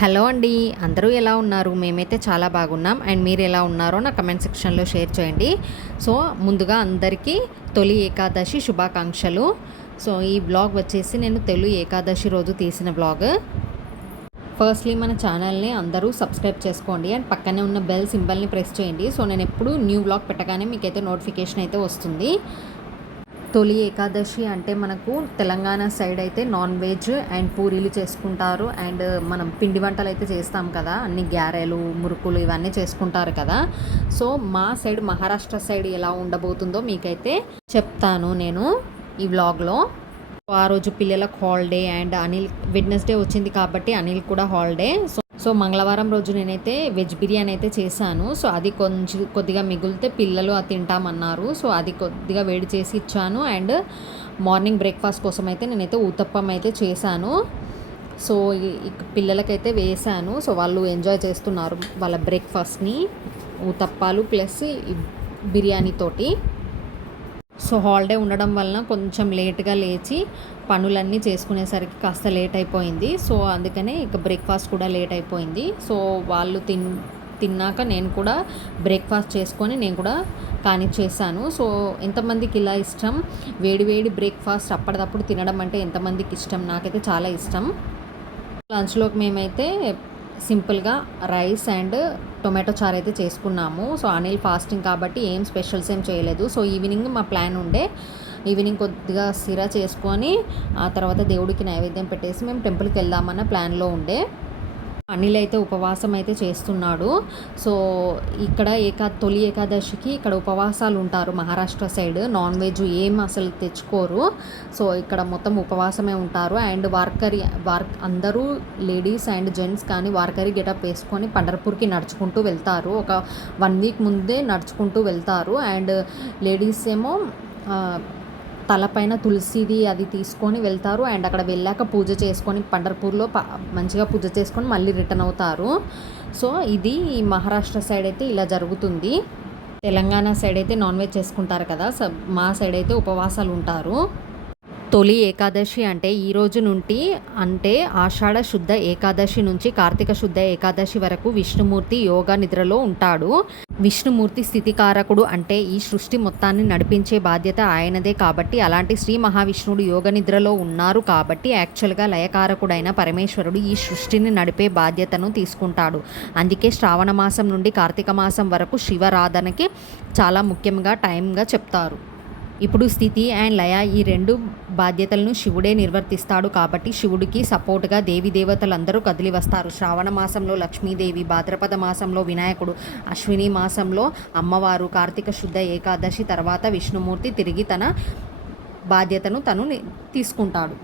Hello అండి. అందరూ ఎలా ఉన్నారు? మేమైతే చాలా బాగున్నాం. అండ్ మీరు ఎలా ఉన్నారో నా కమెంట్ సెక్షన్లో షేర్ చేయండి. సో ముందుగా అందరికీ తొలి ఏకాదశి శుభాకాంక్షలు. సో ఈ బ్లాగ్ వచ్చేసి నేను తొలి ఏకాదశి రోజు తీసిన బ్లాగ్. ఫస్ట్లీ మన ఛానల్ని అందరూ సబ్స్క్రైబ్ చేసుకోండి. అండ్ పక్కనే ఉన్న బెల్ సింబల్ని ప్రెస్ చేయండి. సో నేను ఎప్పుడు న్యూ బ్లాగ్ పెట్టగానే మీకైతే నోటిఫికేషన్ అయితే వస్తుంది. తొలి ఏకాదశి అంటే మనకు తెలంగాణ సైడ్ అయితే నాన్ వెజ్ అండ్ పూరీలు చేసుకుంటారు. అండ్ మనం పిండి వంటలు అయితే చేస్తాం కదా అన్ని గ్యారెలు మురుకులు ఇవన్నీ చేసుకుంటారు కదా. సో మా సైడ్ మహారాష్ట్ర సైడ్ ఎలా ఉండబోతుందో మీకైతే చెప్తాను నేను ఈ వ్లాగ్లో. ఆ రోజు పిల్లలకు హాలిడే అండ్ అనిల్ వెడ్నెస్డే వచ్చింది కాబట్టి అనిల్ కూడా హాలిడే. సో సో మంగళవారం రోజు నేనైతే వెజ్ బిర్యానీ అయితే చేశాను. సో అది కొంచెం కొద్దిగా మిగిలితే పిల్లలు అది తింటామన్నారు. సో అది కొద్దిగా వేడి చేసి ఇచ్చాను. అండ్ మార్నింగ్ బ్రేక్ఫాస్ట్ కోసం అయితే నేనైతే ఊతప్పం అయితే చేశాను. సో పిల్లలకైతే వేశాను. సో వాళ్ళు ఎంజాయ్ చేస్తున్నారు వాళ్ళ బ్రేక్ఫాస్ట్ని ఊతప్పాలు ప్లస్ బిర్యానీతోటి సో హాలిడే ఉండడం వలన కొంచెం లేట్గా లేచి పనులన్నీ చేసుకునేసరికి కాస్త లేట్ అయిపోయింది. సో అందుకనే ఇక బ్రేక్ఫాస్ట్ కూడా లేట్ అయిపోయింది. సో వాళ్ళు తిన్ తిన్నాక నేను కూడా బ్రేక్ఫాస్ట్ చేసుకొని నేను కూడా కానిచ్చేసాను. సో ఎంతమందికి ఇలా ఇష్టం? వేడివేడి బ్రేక్ఫాస్ట్ అప్పటిదప్పుడు తినడం అంటే ఎంతమందికి ఇష్టం? నాకైతే చాలా ఇష్టం. లంచ్లోకి మేమైతే సింపుల్గా రైస్ అండ్ టొమాటో చారు అయితే చేసుకున్నాము. సో అనిల్ ఫాస్టింగ్ కాబట్టి ఏం స్పెషల్స్ ఏం చేయలేదు. సో ఈవినింగ్ మా ప్లాన్ ఉండే ఈవినింగ్ కొద్దిగా సిరా చేసుకొని ఆ తర్వాత దేవుడికి నైవేద్యం పెట్టేసి మేము టెంపుల్కి వెళ్దామన్న ప్లాన్లో ఉండే. అనిల్ అయితే ఉపవాసం అయితే చేస్తున్నాడు. సో ఇక్కడ ఏకా తొలి ఏకాదశికి ఇక్కడ ఉపవాసాలు ఉంటారు మహారాష్ట్ర సైడ్. నాన్ వెజ్ ఏం అసలు తెచ్చుకోరు. సో ఇక్కడ మొత్తం ఉపవాసమే ఉంటారు. అండ్ వార్కరి వార్క్ అందరూ లేడీస్ అండ్ జెంట్స్ కానీ వార్కరి గెటప్ వేసుకొని పండర్పూర్కి నడుచుకుంటూ వెళ్తారు. ఒక వన్ వీక్ ముందే నడుచుకుంటూ వెళ్తారు. అండ్ లేడీస్ ఏమో తలపైన తులసిది అది తీసుకొని వెళ్తారు. అండ్ అక్కడ వెళ్ళాక పూజ చేసుకొని పండర్పూర్లో మంచిగా పూజ చేసుకొని మళ్ళీ రిటర్న్ అవుతారు. సో ఇది మహారాష్ట్ర సైడ్ అయితే ఇలా జరుగుతుంది. తెలంగాణ సైడ్ అయితే నాన్ వెజ్ చేసుకుంటారు కదా. మా సైడ్ అయితే ఉపవాసాలు ఉంటారు. తొలి ఏకాదశి అంటే ఈ రోజు నుండి అంటే ఆషాఢ శుద్ధ ఏకాదశి నుంచి కార్తీక శుద్ధ ఏకాదశి వరకు విష్ణుమూర్తి యోగా నిద్రలో ఉంటాడు. విష్ణుమూర్తి స్థితికారకుడు అంటే ఈ సృష్టి మొత్తాన్ని నడిపించే బాధ్యత ఆయనదే కాబట్టి అలాంటి శ్రీ మహావిష్ణువుడు యోగ నిద్రలో ఉన్నారు కాబట్టి యాక్చువల్గా లయకారకుడైన పరమేశ్వరుడు ఈ సృష్టిని నడిపే బాధ్యతను తీసుకుంటాడు. అందుకే శ్రావణ మాసం నుండి కార్తీక మాసం వరకు శివరాధనకి చాలా ముఖ్యంగా టైంగా చెప్తారు. ఇప్పుడు స్థితి అండ్ లయ ఈ రెండు బాధ్యతలను శివుడే నిర్వర్తిస్తాడు కాబట్టి శివుడికి సపోర్ట్గా దేవి దేవతలందరూ కదిలి వస్తారు. శ్రావణ మాసంలో లక్ష్మీదేవి భాద్రపద మాసంలో వినాయకుడు అశ్విని మాసంలో అమ్మవారు కార్తీక శుద్ధ ఏకాదశి తర్వాత విష్ణుమూర్తి తిరిగి తన బాధ్యతను తను తీసుకుంటాడు.